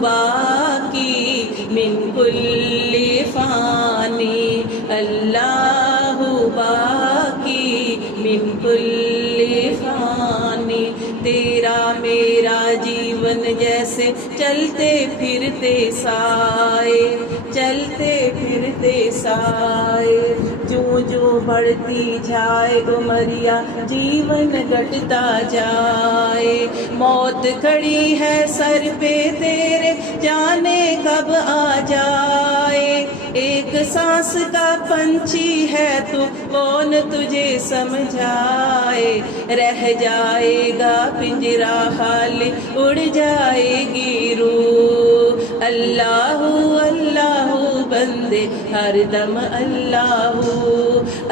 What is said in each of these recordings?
باقی من کل فانی، اللہ باقی من کل فانی۔ تیرا میرا جیون جیسے چلتے پھرتے سائے، چلتے پھرتے سائے، جو جو بڑھتی جائے عمریہ جیون گھٹتا جائے۔ موت کھڑی ہے سر پہ تیرے جانے کب آ جائے، ایک سانس کا پنچھی ہے تو کون تجھے سمجھائے، رہ جائے گا پنجرا خالی اڑ جائے گی روح، اللہ اللہ بندے ہر دم اللہ،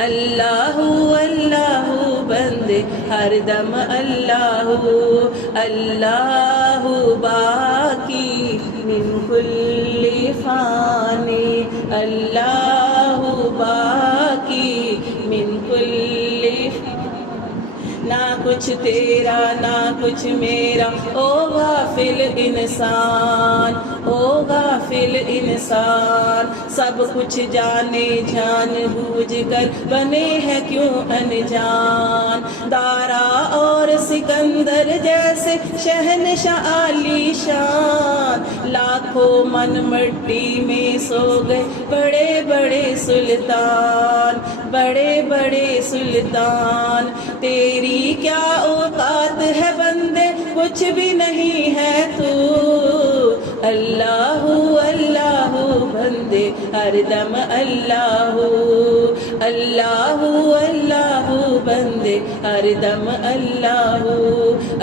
اللہ اللہ بندے ہر دم اللہ، اللہ باقی من کل فانی، اللہ باقی من کل فانی۔ نہ کچھ تیرا نہ کچھ میرا، او غافل انسان، او غافل انسان، سب کچھ جانے جان بوجھ کر بنے ہیں کیوں انجان، دارا اور سکندر جیسے شہنشاہ عالی شان، لاکھوں من مٹی میں سو گئے بڑے بڑے سلطان، بڑے بڑے سلطان، تیری کیا اوقات ہے بندے کچھ بھی نہیں ہے تو، اللہ اللہ بندے ہر دم اللہ، اللہ اللہ بندے ہر دم اللہ،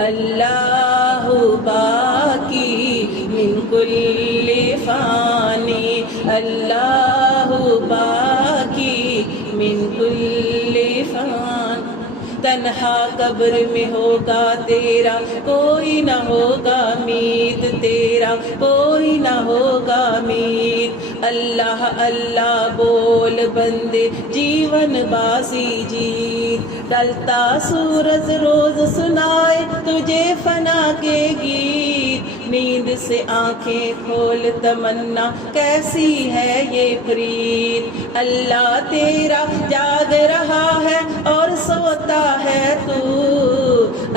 اللہ باقی من کل فانی، اللہ باقی من کل فانی۔ تنہا قبر میں ہوگا تیرا کوئی نہ ہوگا مید، تیرا کوئی نہ ہوگا مید، اللہ اللہ بول بندے جیون بازی جیت، ڈلتا سورج روز سنائے تجھے فنا کے گیت، نیند سے آنکھیں کھول تمنا کیسی ہے یہ پریت، اللہ تیرا جاگ رہا ہے اور سوتا ہے تو،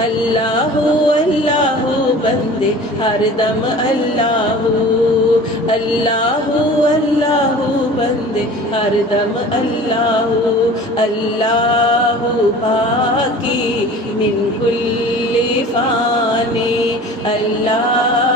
اللہ اللہ بندے ہر دم اللہ، اللہ اللہ بندے ہر دم اللہ، اللہ باقی من کل فانی، اللہ